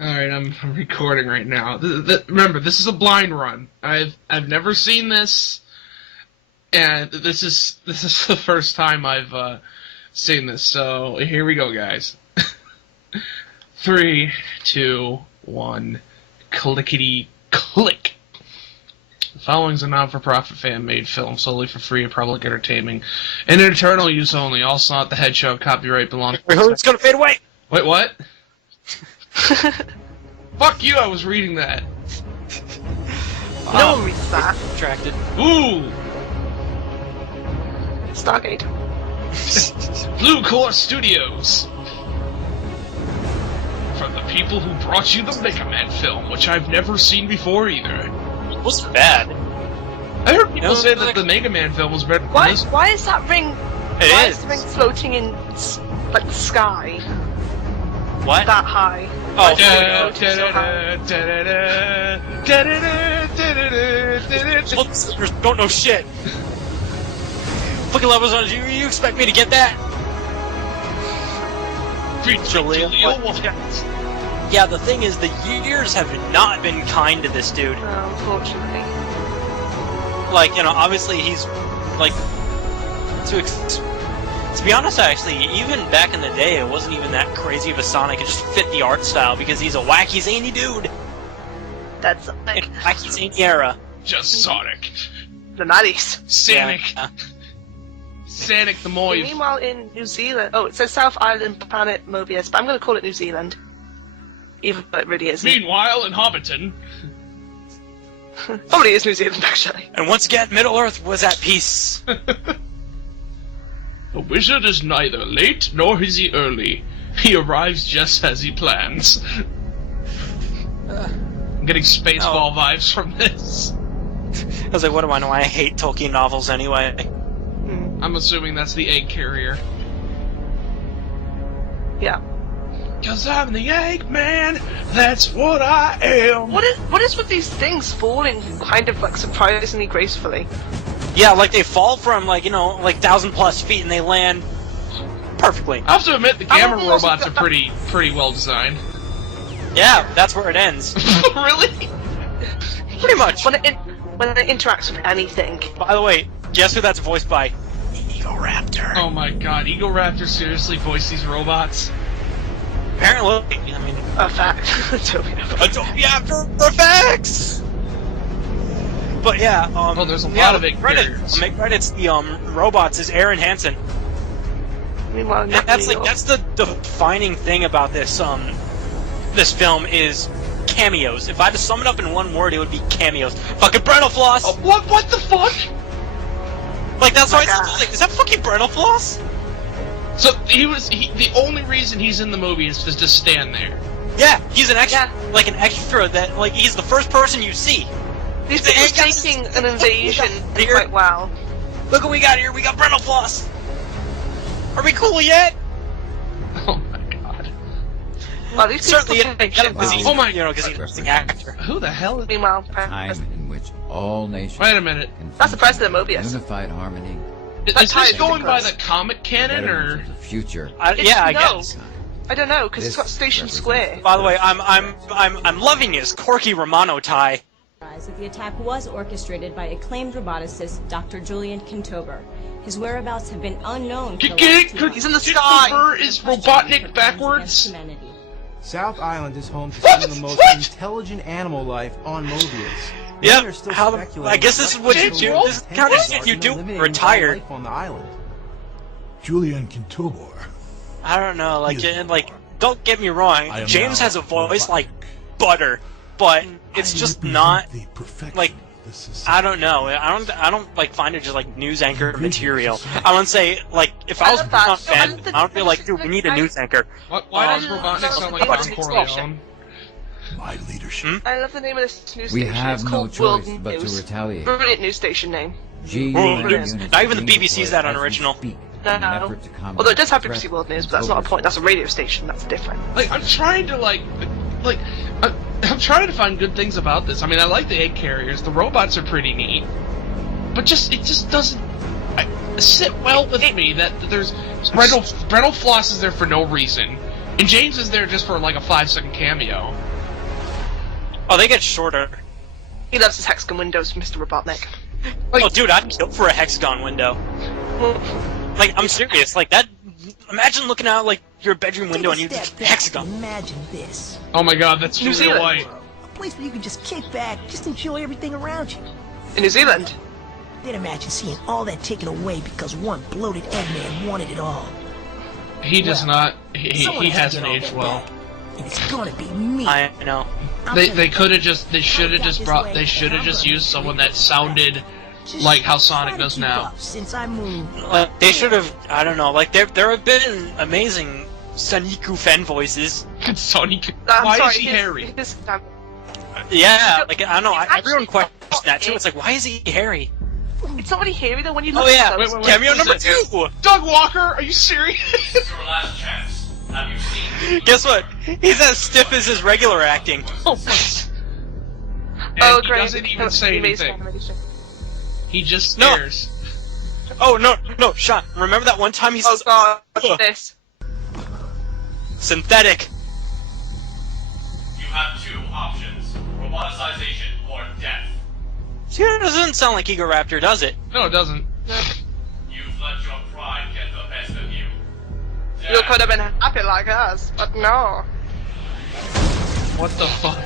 Alright, I'm recording right now. Remember, this is a blind run. I've never seen this, and this is the first time I've seen this. So here we go, guys. 3, 2, 1, clickety click. The following is a non-for-profit fan-made film solely for free and public entertainment and internal use only. Also not the head show. Copyright belongs. Wait, it's gonna fade away. Wait, what? Fuck you! I was reading that. No one reads that. Distracted. Ooh. Stargate. Blue Core Studios. From the people who brought you the Mega Man film, which I've never seen before either. It wasn't bad. I heard people say that the Mega Man film was better than this. Why is that ring? It why is. the ring floating in like the sky What? that high? Oh, listeners don't know shit. Fucking levels on you expect me to get that? Yeah, the thing is, the years have not been kind to this dude. No, unfortunately. Like, you know, obviously he's, like, to be honest, actually, even back in the day, it wasn't even that crazy of a Sonic. It just fit the art style because he's a wacky, zany dude. That's In like wacky, zany era. Just Sonic. the 90s. Sanic. Yeah. Sanic The Moive. Meanwhile, in New Zealand, it says South Island Planet Mobius, but I'm going to call it New Zealand, even though it really isn't. Meanwhile, in Hobbiton. Probably is New Zealand, actually. And once again, Middle-earth was at peace. The wizard is neither late nor is he early. He arrives just as he plans. I'm getting Spaceball vibes from this. I was like, what do I know? I hate Tolkien novels anyway. I'm assuming that's the egg carrier. Yeah. 'Cause I'm the Eggman, that's what I am. What is with these things falling kind of like surprisingly gracefully? Yeah, like they fall from, like, you know, like 1,000+ feet and they land perfectly. I have to admit, the gamma almost robots got are pretty well designed. Yeah, that's where it ends. Really? Pretty much. When it interacts with anything. By the way, guess who that's voiced by? Egoraptor. Oh my god, Eagle Raptor seriously voiced these robots? Apparently, I mean, A fact. Adobe After Effects. But yeah, Oh, there's a lot of egg carriers. Make credits. The robots is Aaron Hansen. Meanwhile, And that's the defining thing about this this film is cameos. If I had to sum it up in one word, it would be cameos. Fucking Brental Floss. Oh, what the fuck? Like that's why God. it's like, is that fucking Brental Floss? So the only reason he's in the movie is to just stand there. Yeah, he's an extra, Yeah. like an extra that, like, he's the first person you see. these people are taking an invasion Here. quite well. Look what we got here. We got Brental Floss. Are we cool yet? Oh my god. Well, these people Certainly, take shit because he's, well. Oh my- you know, because he's an actor. Who the hell is... Meanwhile, Time in which all nations Wait a minute. can That's the function president in Mobius. unified harmony. Is That's this how going it by goes. the comic canon, Veterans or... of the future. Yeah, I no. guess. I don't know, because it's This got Station represents- Square. By the way, I'm loving his Corky Romano tie. That the attack was orchestrated by acclaimed roboticist Dr. Julian Kintober. His whereabouts have been unknown for the last 2 months. He's in the sky. Kintober is Robotnik backwards? Humanity. South Island is home to What? some of the most What? intelligent animal life on Mobius. Yep. Many are still How speculating I guess this is what you James do. Wolfe? This is kind of shit you do retired. Life on the island. Julian Kintobor. I don't know, like, He is and, like, don't get me wrong. I am James now has a voice Robotnik. like butter, but it's I just represent not. the perfection like, of the society. I don't know. I don't like find it just like news anchor material. I don't say like if I was love that. on No, I fan, love the I don't feel like, dude, we need a news anchor. Why does Robotnik sound like what's Don his Corleone? My leadership. I love the name of this news We station. have it's no called choice World but to News. retaliate. Brilliant news station name. G-UN News. units Not even the being BBC's deployed that as we unoriginal. speak No, in an no. effort to combat Although it does have the BBC threat World News, of but that's not a point. Kintobor. That's a radio station. That's different. Like, I'm trying to, I'm trying to find good things about this. I mean, I like the egg carriers. The robots are pretty neat. But it just doesn't sit well with me that there's... Brental Floss is there for no reason. And James is there just for like a 5-second cameo. Oh, they get shorter. He loves his hexagon windows, Mr. Robotnik. Like- Oh, dude, I'd kill for a hexagon window. Like, I'm serious. Like that. Imagine looking out like your bedroom window and you just hexagon. Imagine this. Oh my god, that's New Julia Zealand. White. A place where you can just kick back, just enjoy everything around you. In New Zealand. Then imagine seeing all that taken away because one bloated Eggman wanted it all. He does not. Someone He has to hasn't get all aged that well. back. And it's gonna be me. I know. They could have just. They should have just brought. They should have just used someone that sounded Just like how try Sonic to does keep now. up Since I moved. Like, they should have. I don't know. Like there have been amazing Saniku fan voices. Sonic. I'm Why sorry, is he hairy? Yeah, like I don't know. It's Everyone actually questions that too. It's like, why is he hairy? It's not really hairy though when you look Oh yeah, at Wait, wait, wait. cameo who's number it? 2. Doug Walker, are you serious? Your last chance. Have you seen? Guess what? He's as stiff as his regular acting. And Oh, he great. doesn't even say Amazing anything. animation. He just No. stares. Oh no, Sean. Remember that one time he Oh says god, Ugh. this. synthetic? You have 2 options: roboticization or death. See, it doesn't sound like Egoraptor, does it? No, it doesn't. You've let your pride get the best of you. You could have been happy like us, but no. What the fuck?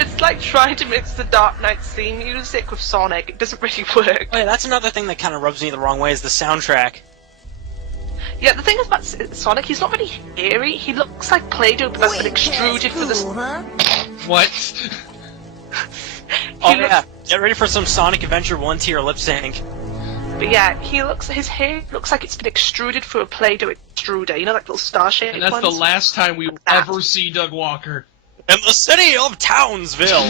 It's like trying to mix the Dark Knight theme music with Sonic. It doesn't really work. Oh, yeah, that's another thing that kind of rubs me the wrong way is the soundtrack. Yeah, the thing is about Sonic, he's not really hairy. He looks like Play-Doh, but that's been extruded for cool, the. huh? What? Oh looks- yeah, get ready for some Sonic Adventure 1 tier lip sync. But yeah, his hair looks like it's been extruded through a Play-Doh extruder. You know, like little star-shaped And that's ones. the last time we will that. ever see Doug Walker. In the city of Townsville.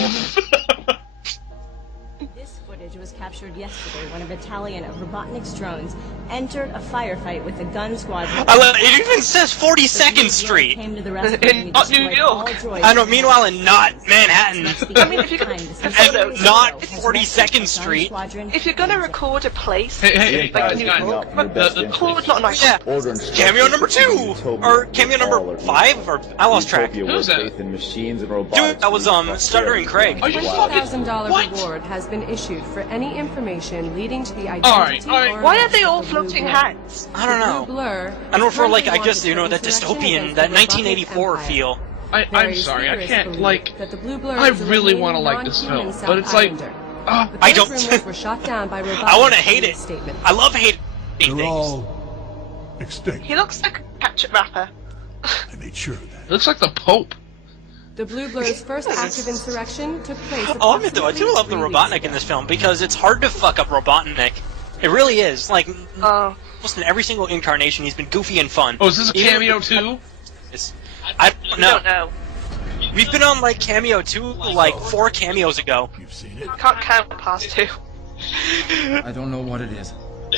This footage was captured yesterday when a battalion of Robotnik's drones entered a firefight with the gun squadron. I love, it even says 42nd Street. Came to the rescue In and not New destroyed York. all droids. I know, meanwhile in not Manhattan. I mean, if you Behind could- the scenes. And not Has 42nd rescued the gun Street. squadron If you're gonna record a place, Hey, like guys, New guys. York, The- record not a nice. Yeah, cameo number 2! Or cameo number 5? Or I lost track. Who's that? Dude, that was Stuttering Craig. Are you fucking $20,000 what? reward has been issued for any information leading to the Alright, identity alright. or Why are they arrest all of the Blue floating Blur. heads? I don't The know. Blue Blur And we're for like, I currently guess, you know, wanted that for insurrection dystopian, against that the Robotic 1984 Empire. feel. I'm Various sorry, I theorists can't, believe like... that the Blue Blur I is a really remaining want to like this non-human film, South but it's like... Islander. Oh, But I those don't- rumors were shot down by Robotnik I want to in hate a it. statement. I love hating They're things. all extinct. He looks like a ketchup wrapper. I made sure of that. it looks like the Pope. The Blue Blur's first active insurrection took place. I'll admit though, I do approximately love the 3 weeks Robotnik ago. in this film because it's hard to fuck up Robotnik. It really is. Like, Oh, almost in every single incarnation, he's been goofy and fun. Oh, is this a Even cameo with- too? I I no. don't know. We've been on like Cameo 2 like 4 cameos ago. You've seen it. I can't count past 2. I don't know what it is.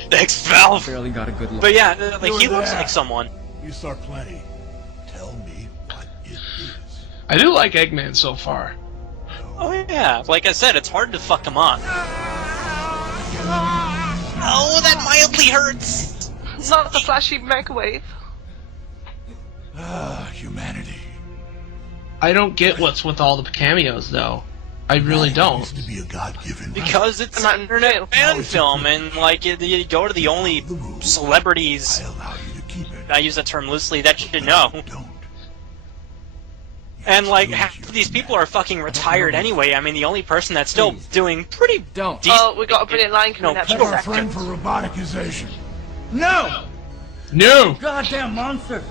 Thanks, Valve. Barely got a good look. But yeah, like You he were looks there. like someone. You saw plenty. Tell me what it is. I do like Eggman so far. Oh yeah, like I said, it's hard to fuck him up. Oh, that mildly hurts. Not the flashy microwave. Ah, humanity. I don't get what's with all the cameos, though. I really Life don't. used to be a God-given right. Because it's Not an internet real. fan film, and like you go to the only The rules. celebrities. I allow you to keep it. I use that term loosely. That you know. Don't. And like half of these people are fucking retired anyway. I mean, the only person that's still doing pretty Don't. decent. Oh, we got a brilliant line coming No, up. people in You're a a friend second. for roboticization. No! No! Goddamn monster!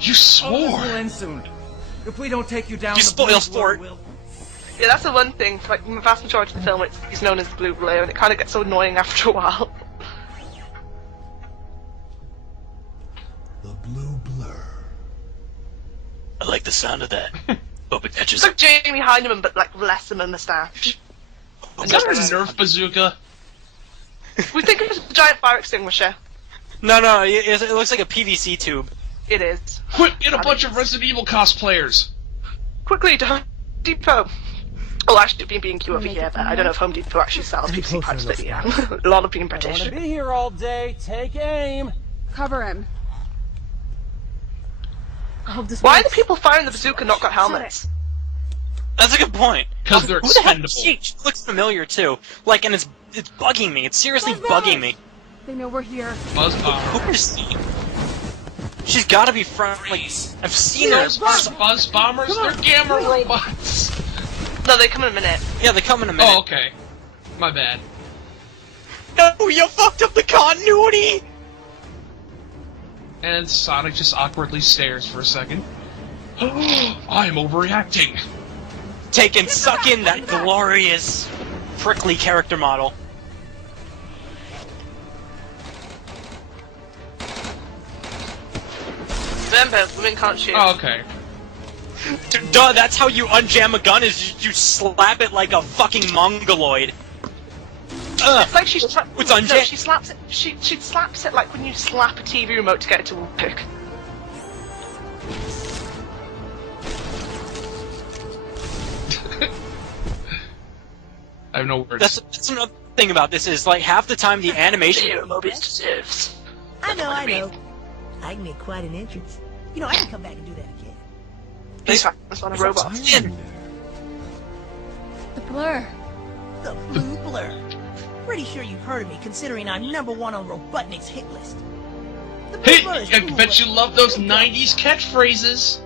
You swore! end soon. If we don't take you down, You spoil sport. Yeah, that's the one thing. Like the vast majority of the film, he's known as the Blue Blur, and it kind of gets so annoying after a while. The Blue Blur. I like the sound of that. Hope it catches. It's like Jamie Heineman, but like less of a moustache. Is that a Nerf bazooka? We think it's a giant fire extinguisher. No, it looks like a PVC tube. It is. Quick, get a bunch of Resident Evil cosplayers! Quickly, Home Depot. Oh, actually, B&Q over here, but I don't know if Home Depot actually sells PVC pipes, but yeah. A lot of being British. be here all day. Take aim. Cover him. I hope this Why are works. the people firing the bazooka not got helmets? That's a good point. 'Cause they're Who the hell is expendable. she? She looks familiar too. Like, and it's bugging me. It's seriously bugging me. They know we're here. Buzz bomber. Who is she? She's got to be from. Like, I've seen her. Buzz bombers? They're gamma robots. No, they come in a minute. Yeah, they come in a minute. Oh, okay. My bad. No, you fucked up the continuity. And Sonic just awkwardly stares for a second. I'm overreacting. Suck in that glorious, prickly character model. Remember, women can't shoot. Oh, okay. Duh, that's how you unjam a gun, is you slap it like a fucking mongoloid. It's like she's It's no, unjam- she slaps it. She slaps it like when you slap a TV remote to get it to work. I have no words. That's another thing about this is, like, half the time the animation... Mobius deserves. I know. I can make quite an entrance. You know, I can come back and do that again. That's not a robot. The blur. The Blue Blur. Pretty sure you've heard of me, considering I'm #1 on Robotnik's hit list. The Blue Hey, Blur is I cool, bet but- you love those 90s catchphrases.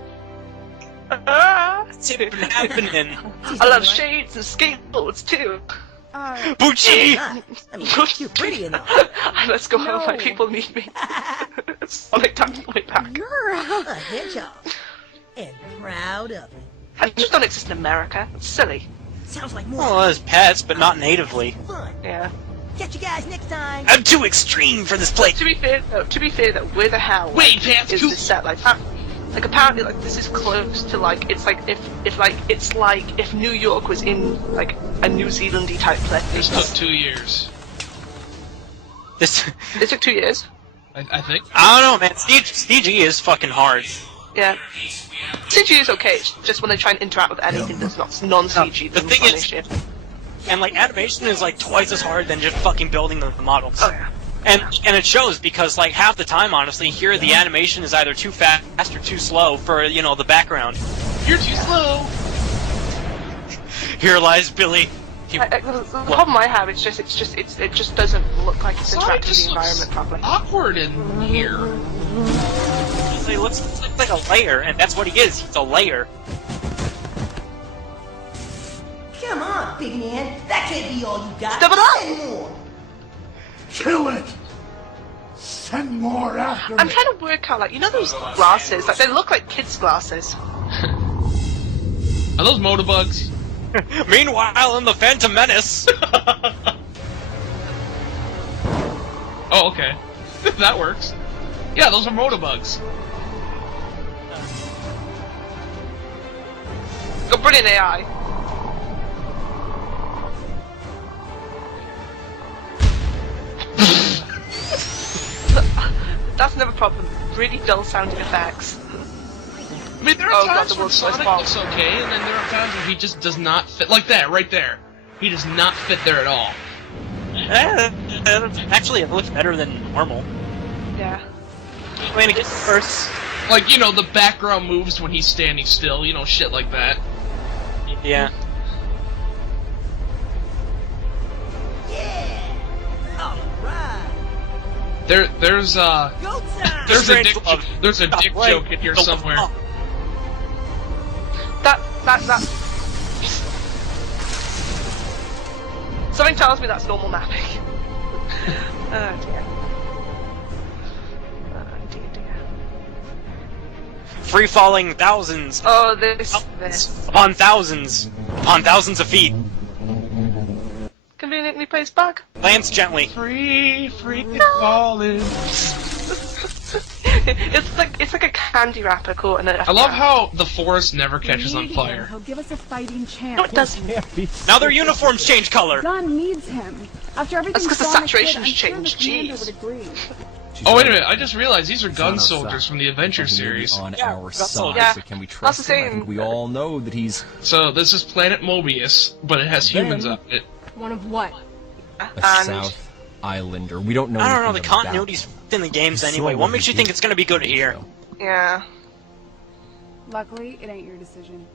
What's been happening? I love shades and skateboards too. Bucci! I mean, you're pretty enough. Let's go home. My people need me. Sonic time to way back. A hedgehog. And proud of it. I just don't exist in America. It's silly. Sounds like more Well, as pets, but not natively. fun. Yeah. Catch you guys next time. I'm too extreme for this place. To be fair, though, where the hell Wait, Pants, is cool. this set? Like apparently, like this is close to like it's like if New York was in like a New Zealandy type place. This took 2 years. This, It took 2 years. I think. I don't know, man. CG is fucking hard. Yeah. CG is okay. It's just when they try and interact with anything that's not non-CG. The then thing it's an is- issue. And, like, animation is, like, twice as hard than just fucking building the models. Oh yeah. And it shows because, like, half the time, honestly, here the animation is either too fast or too slow for, you know, the background. You're too slow. Here lies Billy. The problem I have is it just doesn't look like it's Sonic interacting with just the looks environment properly. awkward in here. He looks like a layer, and that's what he is. He's a layer. Come on, big man. That can't be all you got. Step it up! Send more. Kill it! Send more after I'm me! trying to work out, like, you know those glasses? Like, they look like kids' glasses. Are those motobugs? Meanwhile, in the Phantom Menace. Oh, okay. That works. Yeah, those are motobugs. Oh, brilliant AI. That's another problem. Really dull sounding effects. I mean, there are Oh, God, times the where world's most Sonic fault. looks okay, and then there are times where he just does not fit. Like that, right there. He does not fit there at all. Actually, it looks better than normal. Yeah. I mean, it gets first. Like, you know, the background moves when he's standing still, you know, shit like that. Yeah. Yeah. All right. There's Go time. a Strange dick, love. there's a dick Wait, joke in here the- somewhere. oh, That. Something tells me that's normal mapping. Oh dear. Oh dear. Free falling thousands Oh, this. upon thousands of feet. Conveniently placed bug. Lands gently. Free falling. It's like a candy wrapper caught in a. I love how the forest never catches on fire. He'll give us a fighting chance. No, it doesn't. Now their uniforms change color. Gun needs him. After everything That's 'cause the Sonic did, saturation's I'm sure the changed, commander jeez. would agree. Oh, wait a minute, I just realized these are gun It's on our soldiers side. from the Adventure He may be series. on Yeah, our that's all. side, Yeah, but can we that's trust the him? I same. think we all know that he's So this is Planet Mobius, but it has humans on it. One of what? a And South Islander. We don't know. I don't know, the anything about continuity's him. in the games He's anyway. sort What of makes you a think it's gonna be good here? yeah. Luckily, it ain't your decision.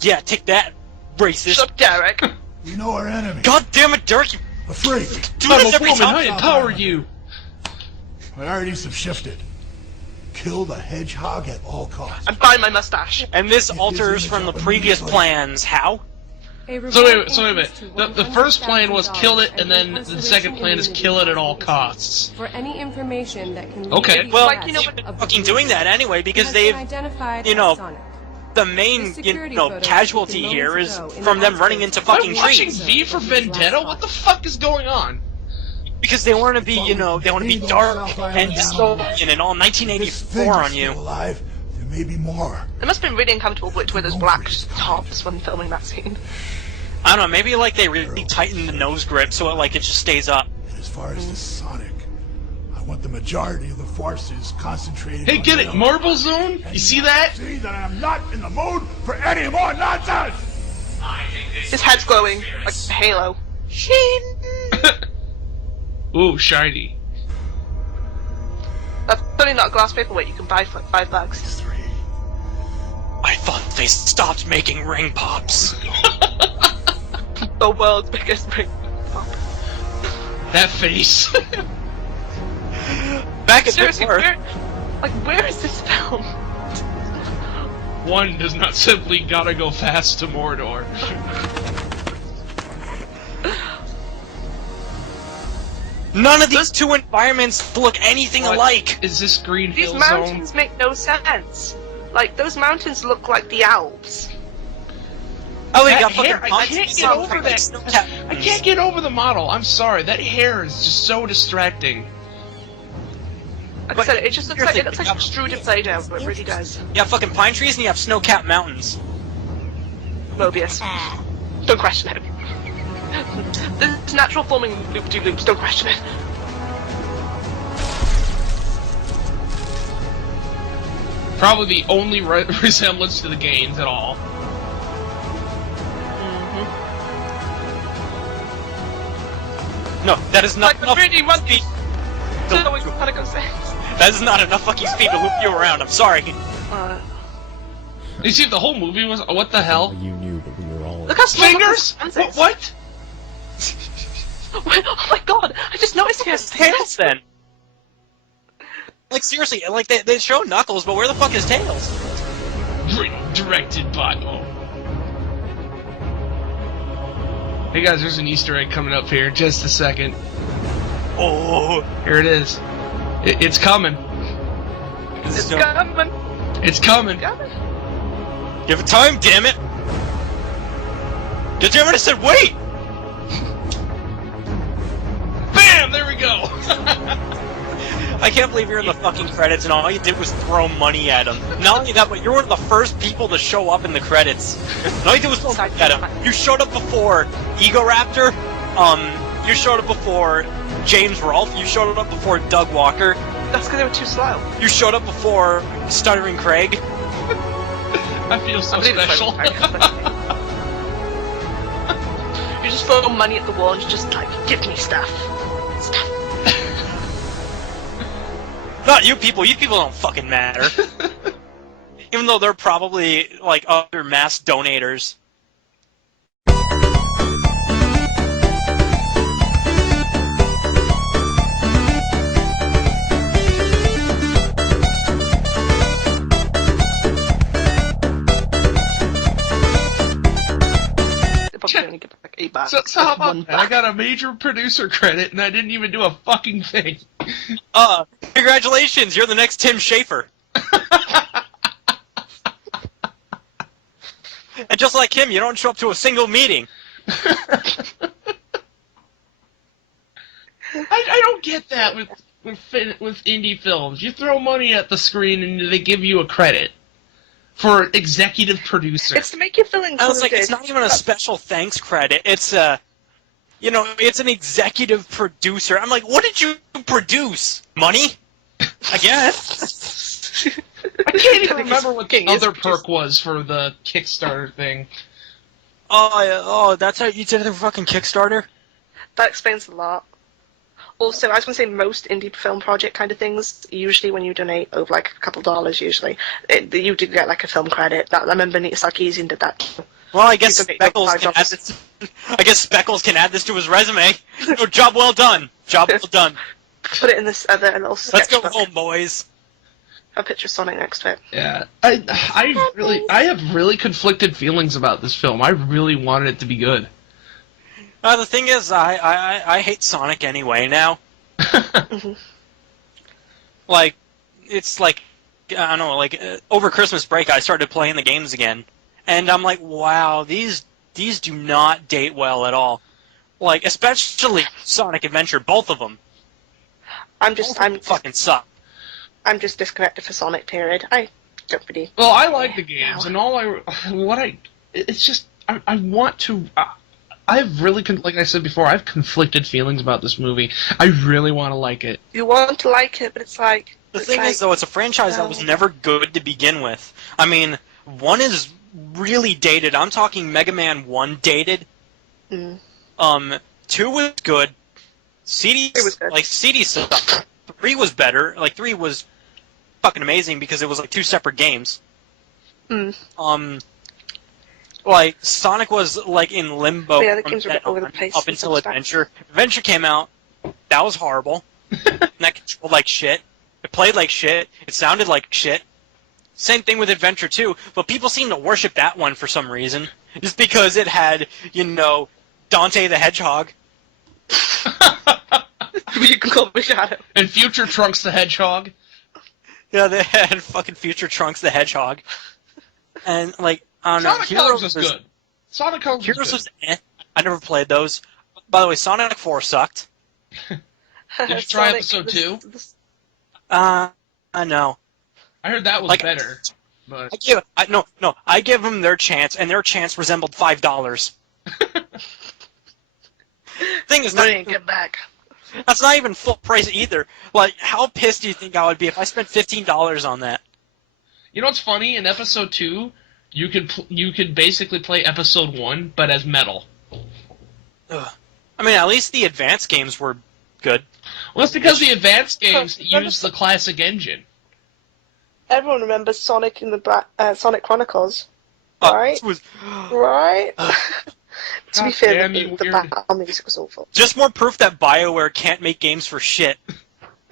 Yeah, take that, racist. Shut up, Derek. We know our enemy. God damn it, Dirk! You A freak. do I'm this a every woman, time. I empower you! Priorities have shifted. Kill the hedgehog at all costs. I'm buying my mustache. And this alters from the previous plans. How? So wait a minute. The first plan was kill it, and then the second plan is kill it at all costs. For any information that can Okay. Well, Like, you know what- they've been fucking doing that anyway because they've, you know, the main, casualty here is from them running into fucking I'm watching trees. V for Vendetta? What the fuck is going on? Because they want to be, they want to be dark and dystopian and all 1984 on you. Alive. There may be more. It must have been really uncomfortable to wear those black tops when filming that scene. I don't know, maybe like they really tighten the nose grip so it just stays up. And as far as the Sonic, I want the majority of the forces concentrated. Hey, on get the it, Marble Zone? You see that? See that I'm not in the mood for any more nonsense. I think this His head's glowing like a halo. Ooh, shiny. That's only not a glass paperweight you can buy for like $5. I thought they stopped making ring pops. The world's biggest ring pop. That face. Back at Seriously, Bitworth. where is this film? One does not simply gotta go fast to Mordor. None of these two environments look anything What alike. is this Green These Hill mountains Zone? make no sense. Like, those mountains look like the Alps. Oh, they That got fucking hair, I can't pumpkins get and over fucking that. snowcat I mountains. can't get over the model. I'm sorry. That hair is just so distracting. Like But I said, it just looks like seriously, extruded Play-Doh, but it really does. You have fucking pine trees and you have snow-capped mountains. Mobius. Don't question it. There's natural forming loop-de-loops, don't question it. Probably the only resemblance to the gains at all. No, that is not Like, enough really, what speed. So we can kind of go say. That is not enough fucking speed to loop you around. I'm sorry. You see, if the whole movie was what the hell? You knew that we were all. Look how small Fingers? his hands is. What? Oh my god! I just noticed he has Tails then. Like seriously, like they show Knuckles, but where the fuck is Tails? Directed by. Oh. Hey guys, there's an Easter egg coming up here. Just a second. Oh, Here it is. It's coming. It's coming. It's coming. Give it time, damn it! Did you ever said wait? Bam! There we go. I can't believe you're in the fucking credits and all you did was throw money at him. Not only that, but you're one of the first people to show up in the credits. And all you did was throw money at him. You showed up before Ego Raptor. You showed up before James Rolfe. You showed up before Doug Walker. That's because they were too slow. You showed up before Stuttering Craig. I feel so special. You just throw money at the wall and you just like, give me stuff. Stuff. Not you people. You people don't fucking matter. Even though they're probably like other mass donators. Probably only get like $8. So how about that? I got a major producer credit and I didn't even do a fucking thing. Congratulations, you're the next Tim Schafer. And just like him, you don't show up to a single meeting. I don't get that with indie films. You throw money at the screen and they give you a credit for executive producer. It's to make you feel included. I was like, it's not even a special thanks credit. It's it's an executive producer. I'm like, what did you produce? Money? I guess. I can't even remember what the other perk was for the Kickstarter thing. Oh, that's how you did it for fucking Kickstarter? That explains a lot. Also, I was going to say most indie film project kind of things, usually when you donate over like a couple $, usually, you do get like a film credit. I remember Nita Sarkeesian did that too. Well, I guess You donate Speckles can add $5. this. I guess Speckles can add this to his resume. No, job well done. Job well done. Put it in this other little Let's go sketchbook. home, boys. A picture of Sonic next to it. Yeah, I have really conflicted feelings about this film. I really wanted it to be good. The thing is, I hate Sonic anyway now. Like, it's like, I don't know, like, over Christmas break I started playing the games again. And I'm like, wow, these do not date well at all. Like, especially Sonic Adventure, both of them. I'm fucking suck. I'm just disconnected for Sonic, period. I don't really... Well, I like the games, and it's just, I want to... I've really, like I said before, I have conflicted feelings about this movie. I really want to like it. You want to like it, but it's like... The thing is, though, it's a franchise that was never good to begin with. I mean, 1 is really dated. I'm talking Mega Man 1 dated. 2 was good. CD sucked. 3 was better. Like, 3 was fucking amazing because it was like 2 separate games. Like, Sonic was, like, in limbo the games were a bit over the place up until Adventure. Adventure came out. That was horrible. And that controlled like shit. It played like shit. It sounded like shit. Same thing with Adventure 2, but people seem to worship that one for some reason. Just because it had, Dante the Hedgehog. You can call me Shadow. And Future Trunks the Hedgehog. Yeah, they had fucking Future Trunks the Hedgehog. And, like, I don't know. Sonic Colors was good. Sonic Colors was eh. I never played those. By the way, Sonic 4 sucked. Did you try episode 2? No. I heard that was better. But I give them their chance, and their chance resembled $5. Thing is, get back. That's not even full price either. Like, how pissed do you think I would be if I spent $15 on that? You know what's funny? In episode 2, you could basically play episode 1, but as Metal. Ugh. I mean, at least the advanced games were good. Well, it's because the advanced games use the classic engine. Everyone remembers Sonic in the Sonic Chronicles, right? Right? To be fair, the battle music was awful. Just more proof that BioWare can't make games for shit.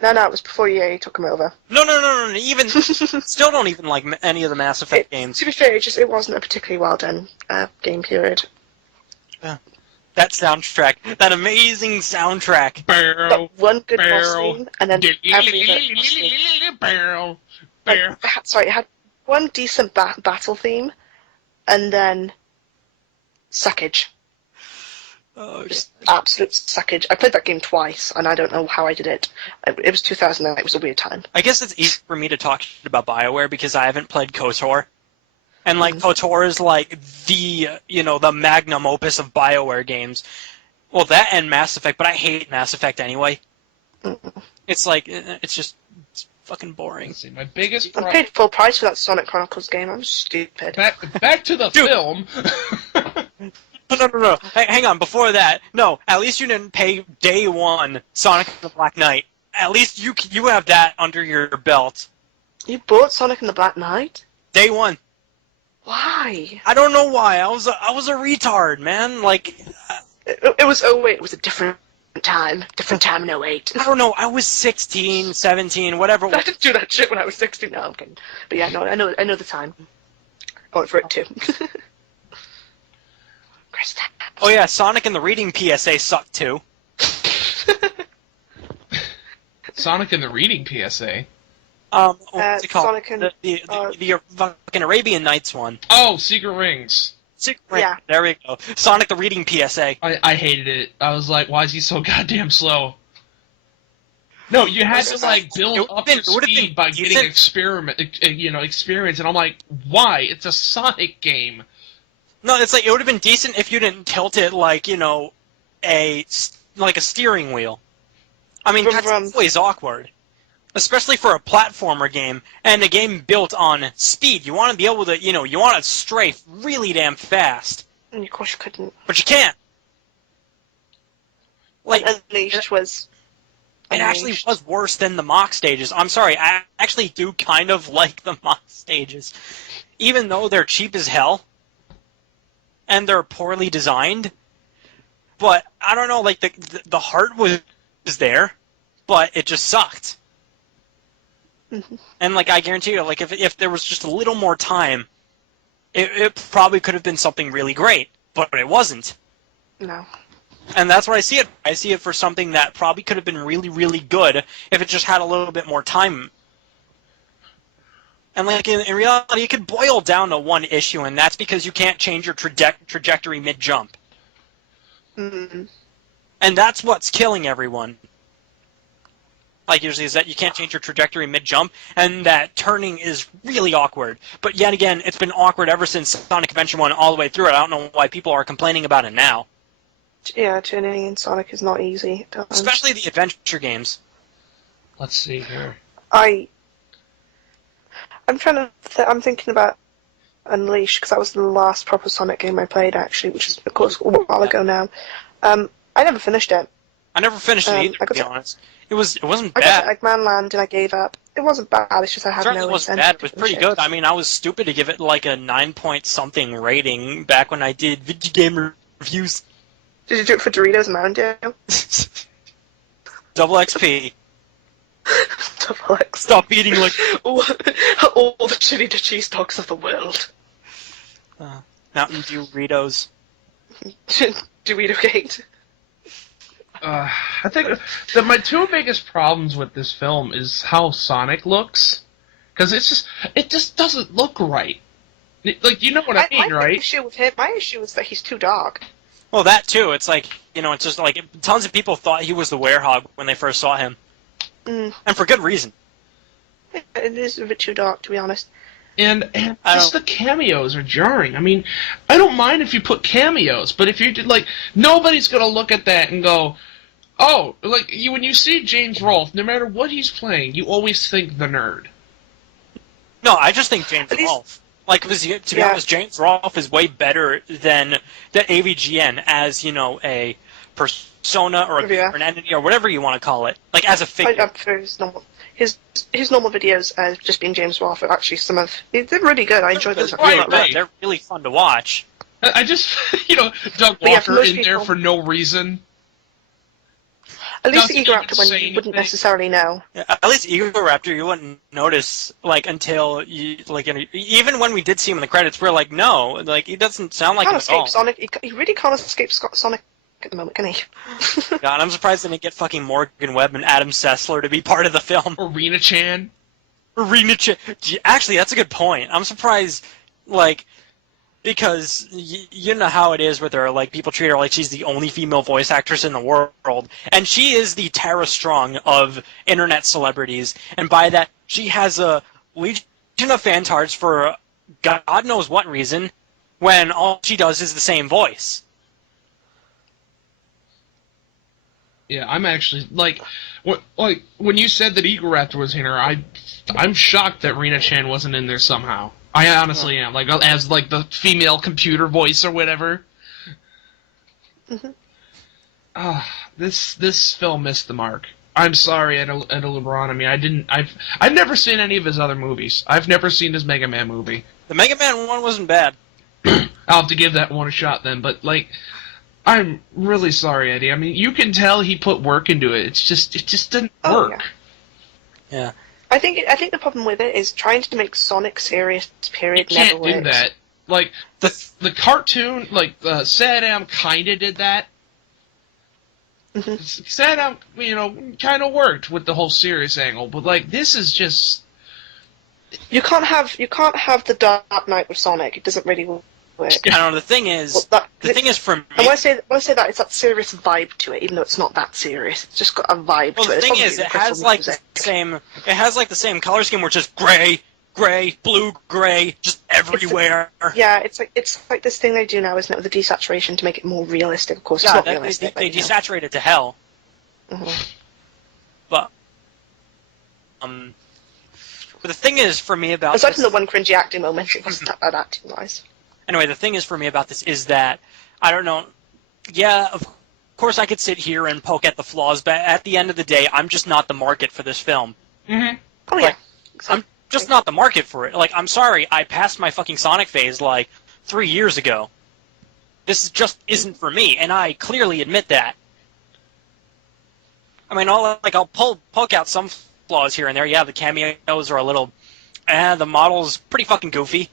No, it was before EA took them over. No, even... still don't even like any of the Mass Effect games. To be fair, it wasn't a particularly well done game period. Yeah. That soundtrack. That amazing soundtrack. But one good boss theme, and then it had one decent battle theme, and then suckage. Oh, just absolute suckage. I played that game twice, and I don't know how I did it. It was 2009. It was a weird time. I guess it's easy for me to talk about BioWare because I haven't played KOTOR. And, like, KOTOR is, like, the magnum opus of BioWare games. Well, that and Mass Effect, but I hate Mass Effect anyway. It's like, it's fucking boring. Let's see, my biggest I paid full price for that Sonic Chronicles game. I'm stupid. Back to the film. No. Hang on, before that. No, at least you didn't pay day one Sonic the Black Knight. At least you have that under your belt. You bought Sonic and the Black Knight? Day one. Why? I don't know why. I was a retard, man. Like, it was 08. It was a different time. Different time in 08. I don't know. I was 16, 17, whatever. I didn't do that shit when I was 16. No, I'm kidding. But yeah, no, I know the time. I went for it too. Oh yeah, Sonic and the Reading PSA sucked too. Sonic and the Reading PSA? What's it called? Sonic and, the fucking Arabian Nights one. Oh, Secret Rings. Secret Rings. Yeah. There we go. Sonic the Reading PSA. I hated it. I was like, why is he so goddamn slow? No, you had to like build up your speed by getting experience, and I'm like, why? It's a Sonic game. No, it's like it would have been decent if you didn't tilt it like a steering wheel. I mean, that's always awkward, especially for a platformer game and a game built on speed. You want to be able to, you want to strafe really damn fast. And of course you couldn't. But you can't. Like Unleashed was It actually was worse than the mock stages. I'm sorry, I actually do kind of like the mock stages. Even though they're cheap as hell, and they're poorly designed, but I don't know, like, the heart was there, but it just sucked. And, like, I guarantee you, like, if there was just a little more time, it probably could have been something really great, but it wasn't. No. And that's what I see it. I see it for something that probably could have been really, really good if it just had a little bit more time. And like in reality, it could boil down to one issue, and that's because you can't change your trajectory mid-jump. Mm-hmm. And that's what's killing everyone. Like usually is that you can't change your trajectory mid-jump, and that turning is really awkward. But yet again, it's been awkward ever since Sonic Adventure 1 all the way through it. I don't know why people are complaining about it now. Yeah, turning in Sonic is not easy. Especially the adventure games. Let's see here. I'm trying to. I'm thinking about Unleashed because that was the last proper Sonic game I played actually, which is of course a while ago now. I never finished it. I never finished it either, to be honest. It wasn't bad. I got to Eggman Land and I gave up. It wasn't bad. It's just I had Certainly no wasn't incentive. bad. It was pretty good. I mean, I was stupid to give it like a 9-point-something rating back when I did video game reviews. Did you do it for Doritos and Mountain Dew? Double XP. Double X. Stop eating like all the chili to cheese dogs of the world. Mountain Dew Doritos. Dorito Gate. I think that my two biggest problems with this film is how Sonic looks, because it just doesn't look right. Like, you know what I mean, right? Issue with him, my issue is that he's too dark. Well, that too. It's like, you know, it's just like tons of people thought he was the werehog when they first saw him, and for good reason. Yeah, it is a bit too dark, to be honest. And just the cameos are jarring. I mean, I don't mind if you put cameos, but if you did, like, nobody's gonna look at that and go, oh, like, when you see James Rolfe, no matter what he's playing, you always think the nerd. No, I just think James Rolfe. Like, to be honest, James Rolfe is way better than the AVGN as, you know, a persona or an entity or whatever you want to call it. Like, as a figure. For his normal videos as just being James Rolfe are actually they're really good. I enjoy those. They're really fun to watch. I just, you know, Doug Walker in there for no reason. At least the Egoraptor one you wouldn't necessarily know. Yeah, at least Egoraptor you wouldn't notice, like, until you, like, even when we did see him in the credits, we're like, no, like, he doesn't sound like him at all. Sonic. He really can't escape Sonic at the moment, can he? God, I'm surprised they didn't get fucking Morgan Webb and Adam Sessler to be part of the film. Arena-chan. Actually, that's a good point. I'm surprised, like, because you know how it is with her, like, people treat her like she's the only female voice actress in the world, and she is the Tara Strong of internet celebrities, and by that, she has a legion of fantards for God knows what reason, when all she does is the same voice. Yeah, I'm actually, like when you said that Egoraptor was in her, I'm shocked that Rena-chan wasn't in there somehow. I honestly am, like, as, like, the female computer voice or whatever. This film missed the mark. I'm sorry, Eddie Lebron. I mean, I've never seen any of his other movies. I've never seen his Mega Man movie. The Mega Man one wasn't bad. I'll have to give that one a shot then, but, like, I'm really sorry, Eddie. I mean, you can tell he put work into it. It just didn't work. Yeah. I think the problem with it is trying to make Sonic serious. Period. You can't never do works. that. Like the cartoon, like Saddam kind of did that. Saddam, you know, kind of worked with the whole serious angle, but like this is just. You can't have the Dark Knight with Sonic. It doesn't really work. I don't know. The thing is, for me. And when I say that, it's that serious vibe to it, even though it's not that serious. It's just got a vibe to it. Well, the thing is, it has like the same color scheme, where it's just gray, blue, gray, just everywhere. It's like this thing they do now, isn't it, with the desaturation to make it more realistic. Of course, it's not realistic. They desaturate it to hell. But the thing is, for me about aside from the one cringy acting moment, it wasn't that bad acting-wise. Anyway, the thing is for me about this is that, I don't know, yeah, of course, I could sit here and poke at the flaws, but at the end of the day, I'm just not the market for this film. Mm-hmm. Oh yeah. I'm just not the market for it. Like, I'm sorry, I passed my fucking Sonic phase, 3 years ago. This just isn't for me, and I clearly admit that. I mean, I'll poke out some flaws here and there. Yeah, the cameos are a little... the model's pretty fucking goofy.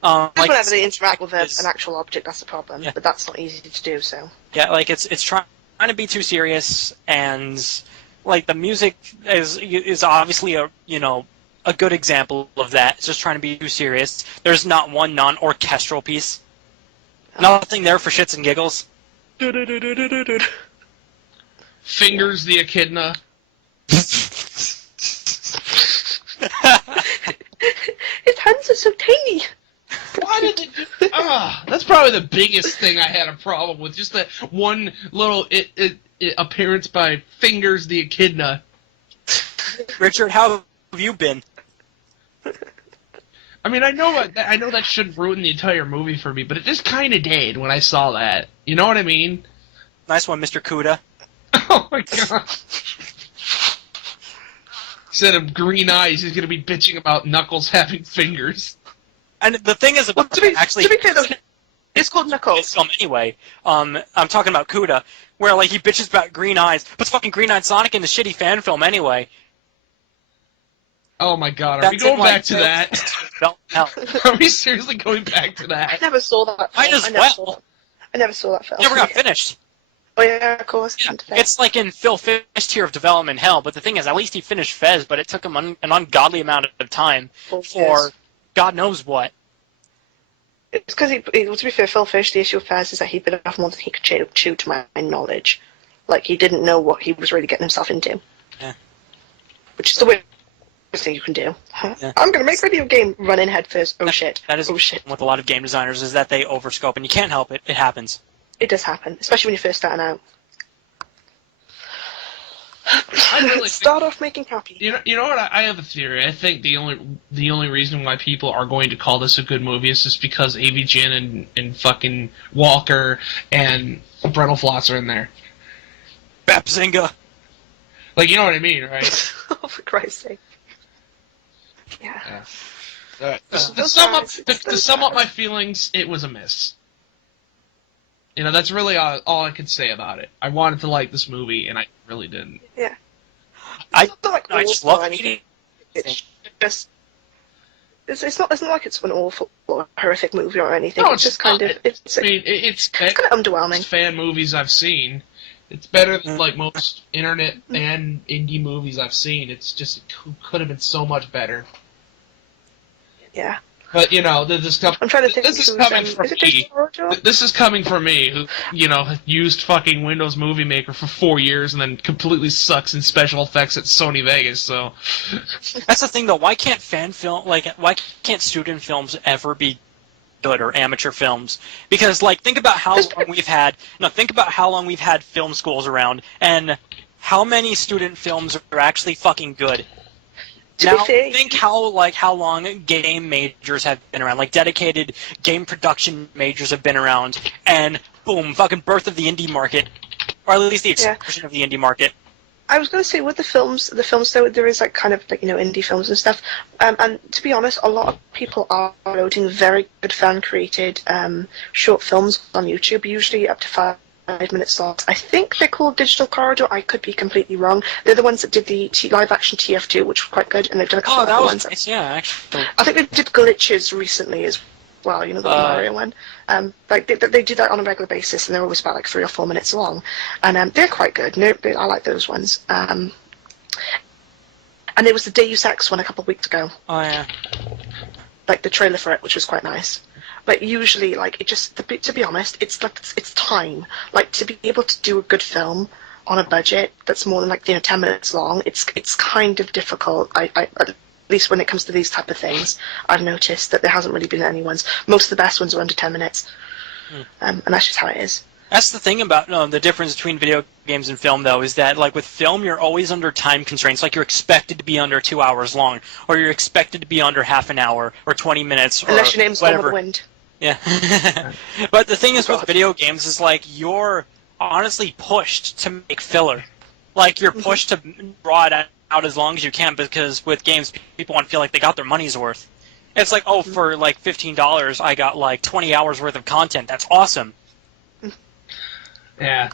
Whenever they interact with an actual object, that's the problem. Yeah. But that's not easy to do, so... Yeah, it's trying to be too serious, and... the music is obviously a good example of that. It's just trying to be too serious. There's not one non-orchestral piece. Nothing there for shits and giggles. Fingers the echidna. His hands are so tiny. Why did it do... that's probably the biggest thing I had a problem with. Just that one little appearance by Fingers the Echidna. Richard, how have you been? I mean, I know that shouldn't ruin the entire movie for me, but it just kind of did when I saw that. You know what I mean? Nice one, Mr. Kuda. Oh my god. Instead of green eyes, he's going to be bitching about Knuckles having fingers. And the thing is about to be clear, though, it's called Knuckles. Anyway, I'm talking about Kuda, where he bitches about green eyes, puts fucking green-eyed Sonic in the shitty fan film anyway. Oh my god, are we going back to that? Hell. Are we seriously going back to that? I never saw that film. I never saw that film. Never got finished. Oh yeah, of course. Yeah, it's like in Phil Fish tier of development hell, but the thing is, at least he finished Fez, but it took him an ungodly amount of time for God knows what. It's because, to be fair, Phil Fish, the issue of Fez is that he bit off more than he could chew, to my knowledge. He didn't know what he was really getting himself into. Yeah. Which is the worst thing you can do. Yeah. I'm going to make a video game, run in head first. Shit. That is with a lot of game designers, is that they overscope, and you can't help it. It happens. It does happen, especially when you're first starting out. I really start off making happy. You know what? I have a theory. I think the only reason why people are going to call this a good movie is just because A.V. Jin and fucking Walker and Brental Floss are in there. Bapzinga. You know what I mean, right? Oh, for Christ's sake. Yeah. To sum up my feelings, it was a miss. That's really all I could say about it. I wanted to like this movie, and I really didn't. Yeah. I just love anything. It's just... It's not like it's an awful or horrific movie or anything. No, it's just kind of... It's kind of underwhelming. It's fan movies I've seen. It's better than most internet and indie movies I've seen. It's just it could have been so much better. Yeah. But this stuff. I'm trying to think. This is coming from me. This is coming from me, who used fucking Windows Movie Maker for 4 years and then completely sucks in special effects at Sony Vegas. So that's the thing, though. Why can't why can't student films ever be good, or amateur films? Because think about how long we've had. Think about how long we've had film schools around, and how many student films are actually fucking good. Now, think how long game majors have been around, dedicated game production majors have been around, and boom, fucking birth of the indie market, or at least the expansion of the indie market. I was going to say, with the films though, there is indie films and stuff, and to be honest, a lot of people are uploading very good fan-created short films on YouTube, usually up to 5-minute slots. I think they're called Digital Corridor. I could be completely wrong. They're the ones that did the live-action TF2, which were quite good, and they've done a couple of other ones. Nice. Yeah, actually. I think they did Glitches recently as well, the Mario one. They do that on a regular basis, and they're always about 3 or 4 minutes long. And they're quite good. I like those ones. And there was the Deus Ex one a couple of weeks ago. Oh, yeah. The trailer for it, which was quite nice. But usually, it just, to be honest, it's time. To be able to do a good film on a budget that's more than 10 minutes long, it's kind of difficult. At least when it comes to these type of things, I've noticed that there hasn't really been any ones. Most of the best ones are under 10 minutes, and that's just how it is. That's the thing about the difference between video games and film, though, is that with film, you're always under time constraints. You're expected to be under 2 hours long, or you're expected to be under half an hour or 20 minutes, or unless your name's whatever. Gone with the Wind. Yeah. But the thing is with video games is, like, you're honestly pushed to make filler. Like, you're pushed to draw it out as long as you can, because with games, people want to feel like they got their money's worth. It's like, oh, for, like, $15, I got, like, 20 hours worth of content. That's awesome. Yeah.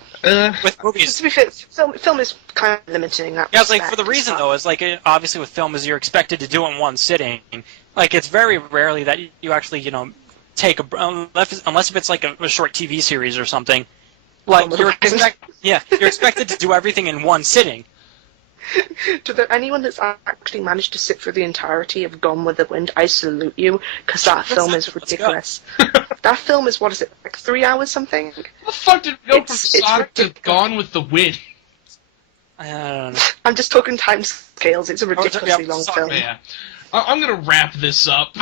With movies... To be fair, film is kind of limiting that. Yeah, it's like, for the reason, though, is, like, obviously with film is you're expected to do it in one sitting. Like, it's very rarely that you actually, you know, take a... Unless if it's, like, a short TV series or something. Like, you're expected to do everything in one sitting. To anyone that's actually managed to sit through the entirety of Gone with the Wind, I salute you, because that film is ridiculous. That film is, what is it, like 3 hours something? How the fuck did we go from Sonic to Gone with the Wind? I don't know. I'm just talking time scales. It's a ridiculously long film. Yeah. I'm gonna wrap this up.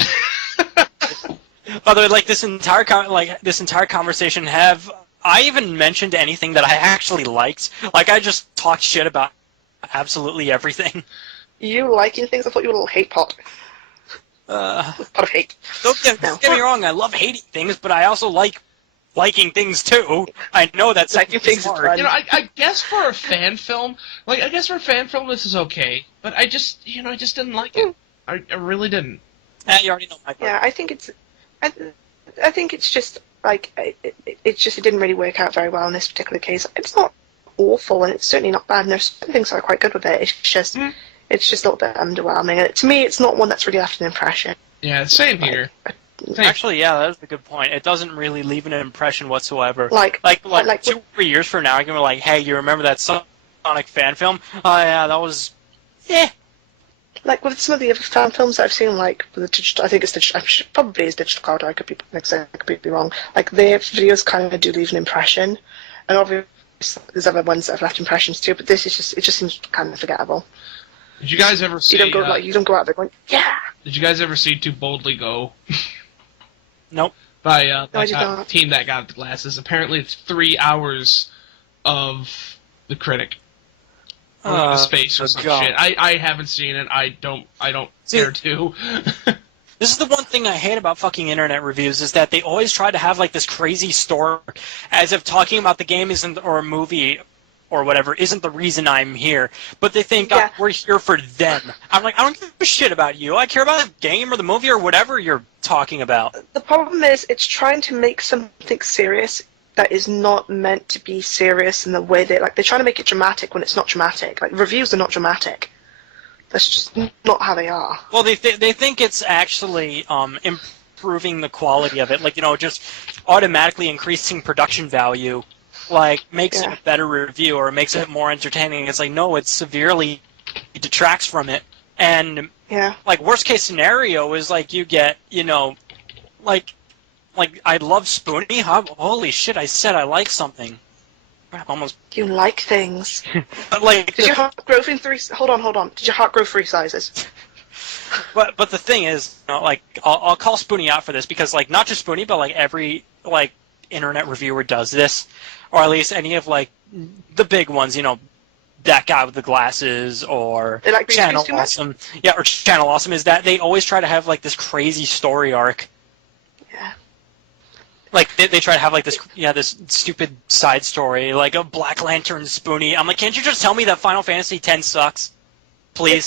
By the way, like, this entire conversation, have I even mentioned anything that I actually liked? Like, I just talked shit about absolutely everything. You liking things? I thought you were a little hate pot. Pot of hate. Don't get me wrong, I love hating things, but I also like liking things too. I know that's liking things hard. You know, I guess for a fan film, this is okay, but I just didn't like it. I really didn't. You already know my part. Yeah, I think it's just like it didn't really work out very well in this particular case. It's not awful, and it's certainly not bad. And there's certain things that are quite good with it. It's just a little bit underwhelming. And to me, it's not one that's really left an impression. Yeah, same here. Actually, yeah, that's a good point. It doesn't really leave an impression whatsoever. Like 2 or 3 years from now, I can be like, hey, you remember that Sonic fan film? Oh yeah, that was, Like with some of the other fan films that I've seen, like the digital, I think it's digital. Probably is digital card. I could be completely wrong. Like their videos kind of do leave an impression, and obviously there's other ones that have left impressions too. But this is just seems kind of forgettable. Did you guys ever see? You don't go out there going, yeah. Did you guys ever see Too Boldly Go? Nope. By no, I did not. Team That Got the Glasses. Apparently, it's 3 hours of The Critic. Or the space or some shit. I haven't seen it. I don't care to. This is the one thing I hate about fucking internet reviews, is that they always try to have like this crazy story, as if talking about the game or a movie or whatever isn't the reason I'm here. But they think we're here for them. I'm like, I don't give a shit about you. I care about the game or the movie or whatever you're talking about. The problem is, it's trying to make something serious that is not meant to be serious in the way they're trying to make it dramatic when it's not dramatic. Like, reviews are not dramatic. That's just not how they are. Well, they think it's actually improving the quality of it, like, you know, just automatically increasing production value, like, makes it a better review or makes it more entertaining. It's like, no, it severely detracts from it. And, like, worst case scenario is, like, you get, you know, like, I love Spoonie. Holy shit, I said I like something. Crap, almost. You like things. But, like, Did your heart grow in three... Hold on. Did your heart grow 3 sizes? But the thing is, you know, like, I'll call Spoonie out for this, because, like, not just Spoonie, but, like, every, like, internet reviewer does this. Or at least any of, like, the big ones, you know, That Guy with the Glasses, or Channel Awesome. Yeah, or Channel Awesome, is that they always try to have, like, this crazy story arc. Yeah. Like, they try to have, like, this stupid side story, like a Black Lantern Spoonie. I'm like, can't you just tell me that Final Fantasy X sucks? Please?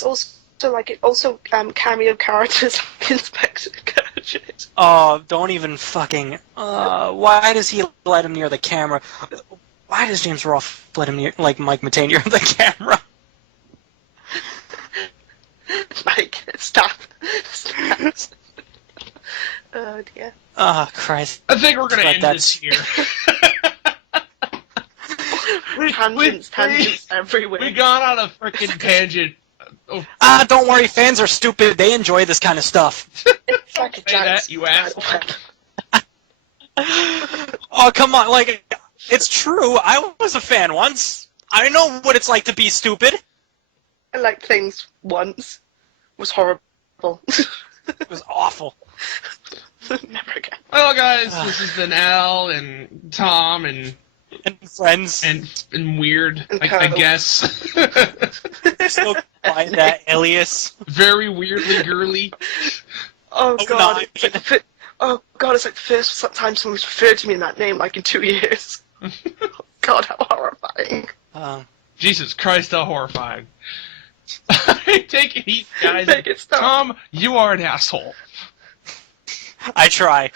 It also cameo characters like Inspector Gadget. Oh, don't even fucking... why does he let him near the camera? Why does James Rolfe let him near, like, Mike Matei near the camera? Mike, stop. Oh, dear. Oh, Christ. I think we're going to end this here. Tangents everywhere. We got on a freaking tangent. Don't worry, fans are stupid. They enjoy this kind of stuff. It's like a giant... you asshole. Oh, come on. Like, it's true. I was a fan once. I know what it's like to be stupid. I liked things once. It was horrible. It was awful. Never again. Well, guys, this has been Al and Tom and friends and weird, I guess. Still by that alias. Very weirdly girly. Oh God! Oh God, it's like the first time someone's referred to me in that name, like in 2 years. God, how horrifying. Jesus Christ, how horrifying. Take it easy, guys. Make it stop. Tom, you are an asshole. I try.